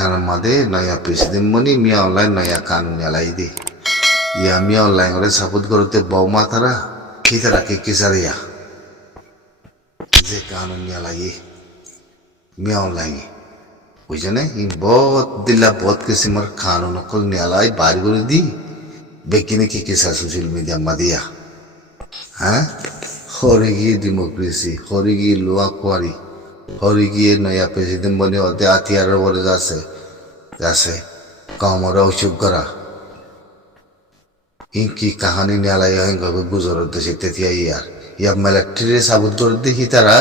kanan made naya presiden moni mia online naya kanun nyalai di ya mia online ore sabut করতে বউ মাতারা কিতারা কে কিসারিয়া যে kanun nyalai mia online বুঝনে ই বহুত দিলা বহুত কিসিমর kanun কল nyalai বাড়ি করে দি বেকিনে কি কিসা সোশ্যাল মিডিয়া মাদিয়া হ্যাঁ হরিগি ডেমোক্রেসি হরিগি লোয়া কোয়ারি হরিগি নয়া প্রেসিডেন্ট বনে ওতে আতিয়ারের বলে যাচ্ছে কমরা উৎসব করা ইনকি কাহানি নেলাই গবে বুজর দেশে তেতিয়া ইয়ার মিলিটারি সাবুত করে দেখি তারা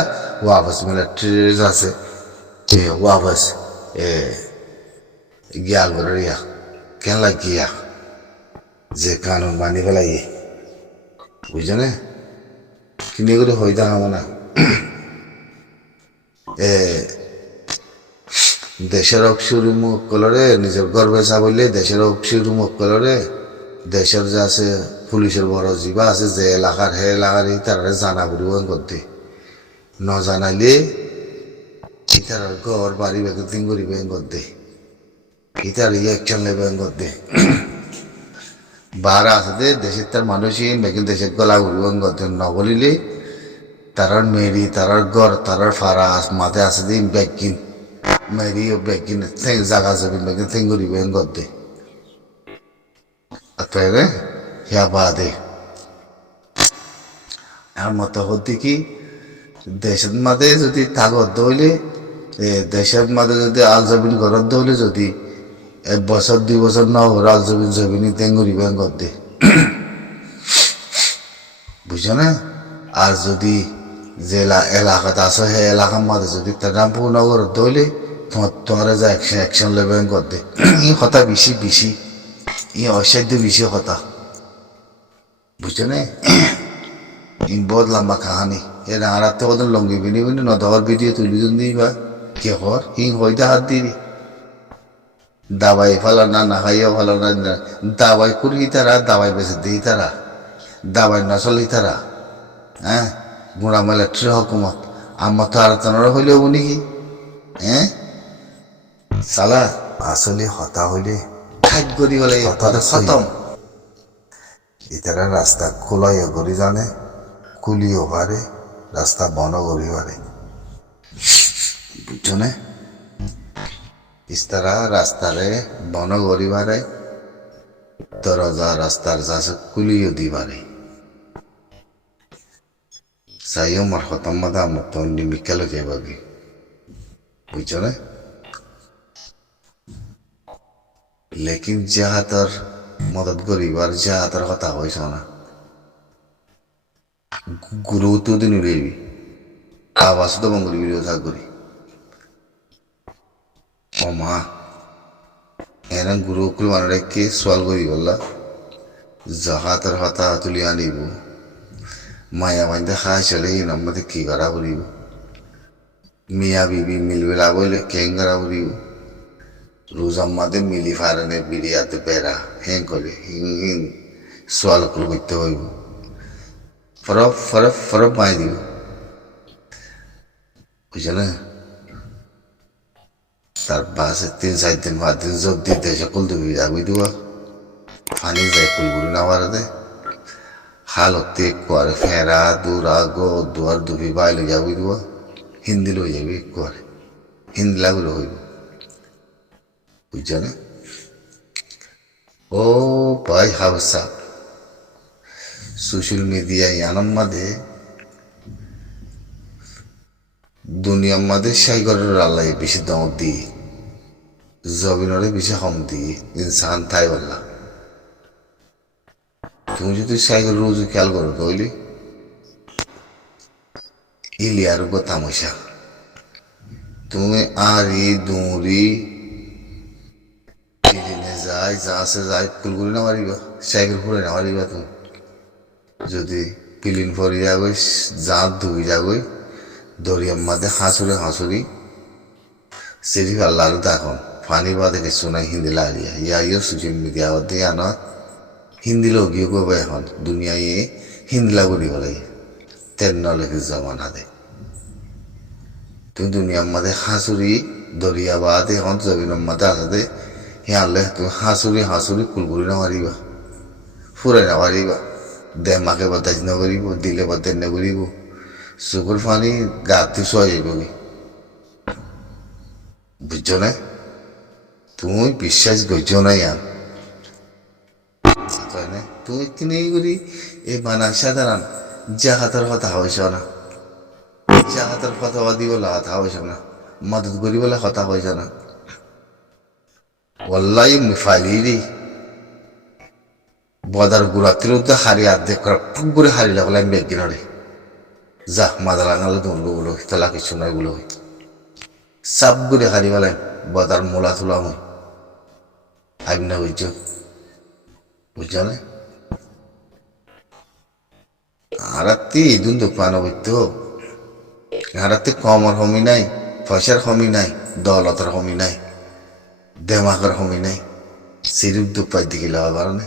ওয়াপস মিলিটারি আছে ওয়াপস গিয়া গরিয়া কেন লাগিয়া যে কানুন মানি ফেলাই বুঝনে কিনে করে হয়ে দেখা না দেশের অপসুরি মুখ কলরে নিজের গর্বে চাবলে দেশের অপসুরি মুখ কলরে দেশের যে আছে পুলিশের বড় জীবা আছে যে এলাকার হে এলাকার তারা জানা বুড়িব করতে ন জানাইলে ইতার ঘর বাড়ি বেগে দিন করিবে করতে ইতার একশন নেবে করতে বারা আছে দে দেশের তার মানুষই বেগে দেশের গলা ঘুরিব করতে নগলিলে তারার মেরি তারার ঘর তারার ফারাস মাথায় আছে দিন ব্যাগিন মেরি ও ব্যাগিন জাগা যাবি ব্যাগিন থিং করিবে করতে আত্মারে হিয়া বাদে আর মতো হতে কি দেশের মাঝে যদি থাকত দইলে দেশের মাঝে যদি আল জবিন ঘরত দইলে যদি 1 বছর 2 বছর না আল জবিন জবিনি থিং করিবে করতে বুঝছো না আর যদি যে এলাকাতে আসো হে এলাকার মাঝে যদি রামপুর নগর দইলে তোমার যা অ্যাকশন লেবেন করতে ই কথা বেশি ই অসাধ্য বেশি কথা বুঝছো না ই বহুত লম্বা কাহানি এর আর তো ওদের লঙ্গি বিনি নদর ভিডিও তুলি দিবা কে হর হিং হইতে হাত দিবি দাবাই ফালা না খাইও ফালা না দাবাই করি তারা দাবাই বেঁচে দিই তারা দাবাই না চলি তারা হ্যাঁ বুড়া মিলিটারি হকুমত আমার তো আলোচনার হইলেও নাকি হ্যাঁ সালা আসলে হতা হইলে খাদ্য করি হলে হতাটা খতম ইতারা রাস্তা খোলাইও করি জানে খুলিও পারে রাস্তা বন্ধ করি পারে বুঝছো না ইস্তারা রাস্তারে বন্ধ করি পারে দরজা রাস্তার যাচ্ছে খুলিও দি পারে সাইও মার খতম মাদা আমার তো নিমিকালো যাবাগে বুঝছো না লেকিন যাহাতার মদত করিবার যাহাতার কথা হইছ না গুরু তো দিন উড়েবি আবাস তো বঙ্গলি ভিডিও থাক করি ও মা এরা গুরু কুল মানে রেখে সোয়াল করি বললা যাহাতার হতা তুলি আনিব মায়া মাইন্দা খাই চলে নম্বরে কি করা করিব মিয়া বিবি মিলবেলা বলে কেং করা করিব রোজাম্মাদের মিলি ফারানে বিরিয়াতে বেড়া হ্যাং করে হিং সোয়াল কুল করতে হইব ফরফ মাই দিব বুঝছো না তার বাসে 3-4 দিন 5 দিন যোগ দিতে সকল দিবি যাবি দেওয়া পানি যায় কুলগুলি না বাড়াতে হালতে করে ফেরা দূরা গো দুয়ার দুবি বাইলে যাবি দেওয়া হিন্দি লই যাবি করে হিন্দি লাগলো হইব বুঝছো না ও ভাই হাবসা সোশ্যাল মিডিয়া ইয়ানোর মাঝে দুনিয়ার মাঝে সাইগরের আল্লাহ বেশি দাম দিই জবিনরে বেশি কম দিই ইনসান তাই বললা তুমি যদি সাইগর রোজ খেয়াল করো তাহলে ইলিয়ার গো তামাশা তুমি আরি দুরি যায় যা আছে যাই কুলগুলি না মারিবা সাইকেল ফুলে না মারিবা তুমি যদি পিলিন ফরি যাগই জাঁত ধুই যাগই দরিয়ার মাঝে হাঁসুরি সেরি আল্লাহর দেখুন ফানি বাদে কিছু নাই হিন্দি লাগিয়া ইয়া সোশ্যাল মিডিয়া দিয়ে আনত হিন্দি লগিও কবে এখন দুনিয়ায় হিন্দি লাগি বলে তেল নলেখি জমানা দে তুমি দুনিয়ার মাঝে হাঁসুরি দরিয়া বাদে এখন জমিনের মাথা আছে হিয়ালে তুমি হাঁচুরি কুলকুলি না মারিবা ফুরাই না মারিবা দেমাকে বদাজ নকরিব দিলে বদাজ নকরিব চকুর পানি গাতি চুয়াই যাইব কি বুঝছো না তুমি বিশ্বাস করছো না ইয়ান তুমি কিনে করি এই বানা সাধারণ জাহাতের কথা হয়েছ না জাহাতের কথা দিব কথা হয়েছ না মদত করিবলে কথা হয়েছ না ওল্লাই ফাইলি দি বদার গুড়াতির উদ্দে হারি আর্ধেক টুক করে হারি লাগলে আমি বেগিনরে যা মাদালাঙালে দৌড়লো গুলো তালা কিছু নয় গুলো হই সাপ করে হারি পেলেন বদার মোলা তোলা মই আইব না বুঝছ বুঝছো না হারাতে ইদুন দোকান হইতো হারাতে কমর হমি নাই পয়সার হমি নাই দৌলতের হমি নাই দেমাকের হমি নাই সিরিপ দুপাই দিকে লওয়া কারণে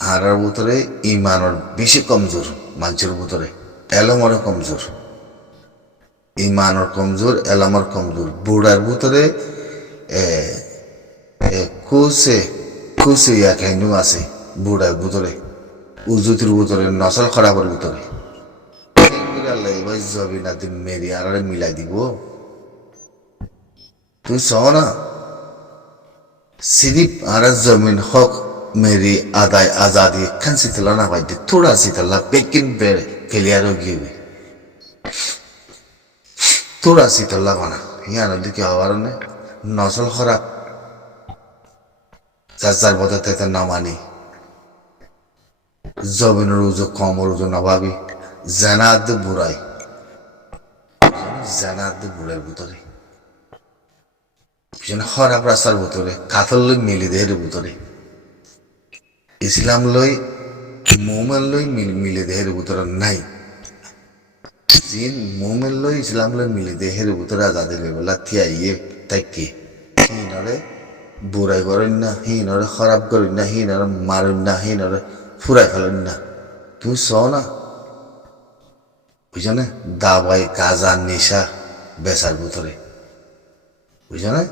হারার ভিতরে ইমানের বেশি কমজোর মানুষের ভিতরে এলমর কমজোর ইমানের কমজোর এলমর কমজোর বুড়ার ভিতরে খুশে ইয়া কেন আছে বুড়ার ভিতরে উজুতির ভিতরে নসল খরাবের ভিতরে জবিনা দিন মেরি আর মিলাই দিব তুই চ না সিরিপ আর জমিন হক মেরি আদায় আজাদি খান সিতলা না পাই থোড়া সিতলা বেকিন বেড়ে ক্লিয়ার গিয়ে থোড়া সিতলা বানা ইয়ার দিকে হওয়ার নসল খারাপ যার বদতে না মানি জমিনের উজো কমর উজো না ভাবি জানাদ বুড়াই জানাদ বুড়ার ভিতরে খারাপ রাস্তার ভিতরে কাতল লই মিলি দেহের ভিতরে ইসলাম লই মোমেন লই মিলি দেহের ভিতরে নাই জিন মোমেন লই ইসলাম লই মিলি দেহের ভিতরে আজাদি লেবেলা থিয়াইয়ে তাইকে হিনরে বুড়াই করেন না হিনরে খারাপ করেন না হিনরে মারেন না হিনরে ফুরাই ফেলেন না তুই চ না বুঝছো না দাবাই কাজা নেশা বেচার ভিতরে বুঝছো না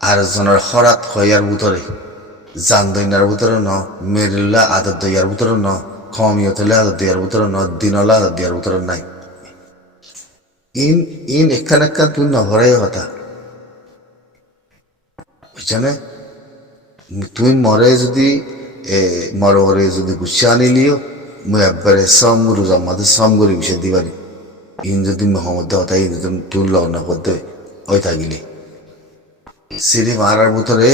আর জনের খরাত হইয়ার ভিতরে জান দইনার ভিতরে ন মেরিল্লা আদত দইয়ার ভিতরে ন কমিয়তলে আদত দিয়ার ভিতরে ন দিনলা আদত দিয়ার ভিতরে নাই ইন একখান একখান তুই নহরাই কথা বুঝছো না তুই মরে যদি মরে যদি গুছা আনিলিও মুই একবারে সম রোজা মাঝে সম করে বিষয় দিবারি ইন যদি মহম্মদ হতা ইন যদি তুই লগ্ন করতে ওই থাকিলি সিরি মারার ভিতরে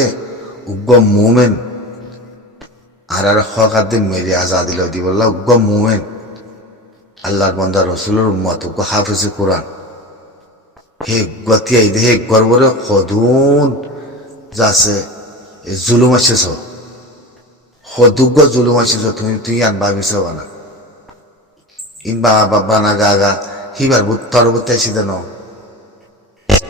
উগ্র মোমেন আর হক আদি মেরে আজাদি লই দিব উগ্র মোমেন আল্লাহর বান্দা রসুলের উম্মত উগ্র হাফিজ কোরআন হে গতিয়াই দে হে গর্বরে সদুন যাচ্ছে জুলুম আছে সদুগ্য জুলুম আছে তুই আন ভাবিছ বানা ইন বাবা না গা হিবার তরবর্তী আসিতে ন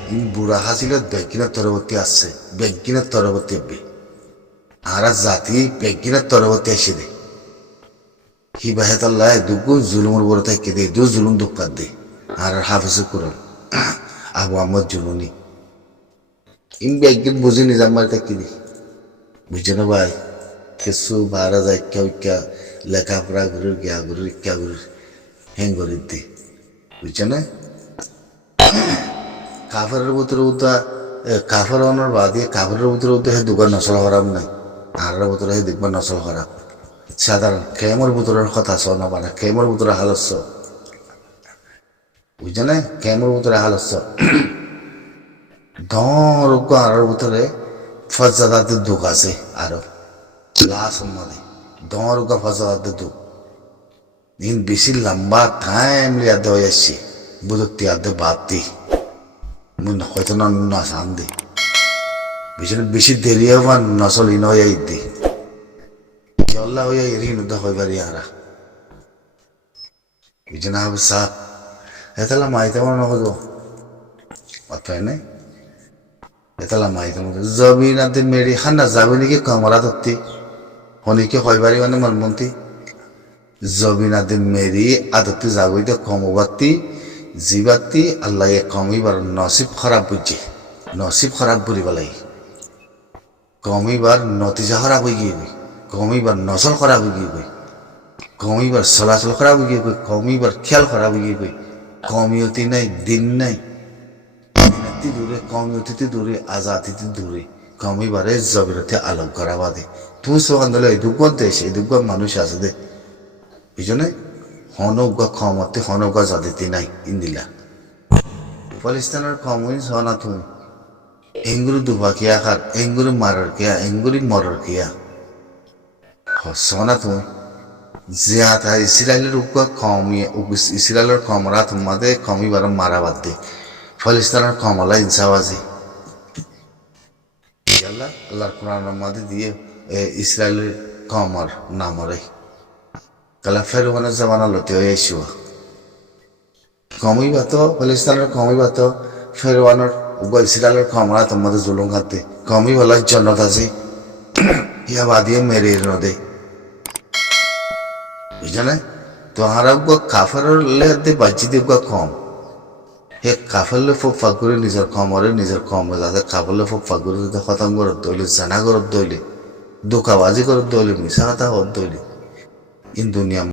ইন বুড়া হাসিল বেগিনের তরবর্তী আসছে বেগিনের তরবর্তী হবে আর জাতি বেগিনের তরবর্তী আসে দে হিবা হেতাল্লাহ দুগুণ জুলুমের বড় থাকে দে দু জুলুম দুঃখাত দে আর হাফিজ কোরআন আবু আহমদ জুনুনি ইন বেগিন বুঝি নিজাম মারি থাকি দি বুঝছে না ভাই কিছু ভাড়া যায় ইক্কা লেখাপড়া ঘুরে গিয়া ঘুরে ইক্কা ঘুরে হেং করে দি বুঝছে না কাফের ভিতরে উদ্দা কাফের অনার বাদে কাফের ভিতরে উদ্দা হে দোকান নসল খারাপ নাই আর ভিতরে হে দেখবার নসল খারাপ সাধারণ কেমর ভিতরের কথা শ না পারে কেমর ভিতরে হালস্য বুঝছে না কেমর ভিতরে হালস্য ধর আর ভিতরে ফজাদাতের দুঃখ আছে আরো লাশ মধ্যে ধর ফজাদাতের দুঃখ দিন বেশি লম্বা টাইম লিয়া দেওয়া যাচ্ছে বুঝতে আদে বাতি হয়তো না সান দে বেশি দেরি হওয়া নসল ইন হয়ে দে চল্লা হইয়া এরিন উদা হইবারি আরা বুঝে না হবে সাপ এতলা মাইতে মনে নকদ অর্থায় নাই এতলা মাইতে মনে জবি না দিন মেরি খান্না যাবি নাকি কমরা ধরতে হনিকে হইবারি মানে মনমন্তি জবি না দিন মেরি আদতে যাবই তো কমবাতি জিবাতি আল্লাহ কমিবার নসিব খারাপ বুঝছে নসিব খারাপ বুড়ি বলাই কমিবার নতিজা খারাপ হয়ে গিয়ে কমিবার নসল খারাপ হয়ে গিয়ে কমিবার চলাচল খারাপ হয়ে গিয়ে কমিবার খেয়াল খারাপ হয়ে গিয়ে কমিয়তি নাই দিন নাই দিনাতি দূরে কমিয়তিতে দূরে আজাদিতে দূরে কমিবারে জবিরতে আলোক করা বাদে তুমি সোহান দিলে এই দুর্গম দেশ এই দুর্গম মানুষ আছে দে এই জন্য হনৌকা ক্ষমতে হনৌকা জাতিতে নাই ইন্দিলা পাকিস্তানের কমই সনা তুমি এঙ্গুরি দুবা কিয়া খার এঙ্গুরি মারার কিয়া এঙ্গুরি মরার কিয়া সনা তুমি জিয়াতা ইসরায়েলের উপর কমিয়ে ইসরায়েলের কমরা তোমাদের কমিবার মারা বাদ দে ফলিস্তানের কমলা ইনসাবাজি আল্লাহ আল্লাহর কোরআনের মধ্যে দিয়ে ইসরায়েলের কমর নামরে কালা ফেরোয়ানের জামানা লতে হয়ে এসুয়া কমিবা তো ফলিস্তানের কমিবা তো ফেরোয়ানের ইসরায়েলের কমরা তোমাদের জুলুম খাতে কমি বলা জন্নত আছে ইয়া বাদিয়ে মেরে নদে বুঝলে তোহারা কাফের লে বাজি দেব কম হে কাফেরলে ফোক ফাগুরে নিজের কমরে নিজের কম যাতে কাফেরলে ফোক ফাগুরে খতম করত দইলে জানা করত দইলে দোকাবাজি করত দইলে মিশা কথা হত দইলে ইন দুনিয়া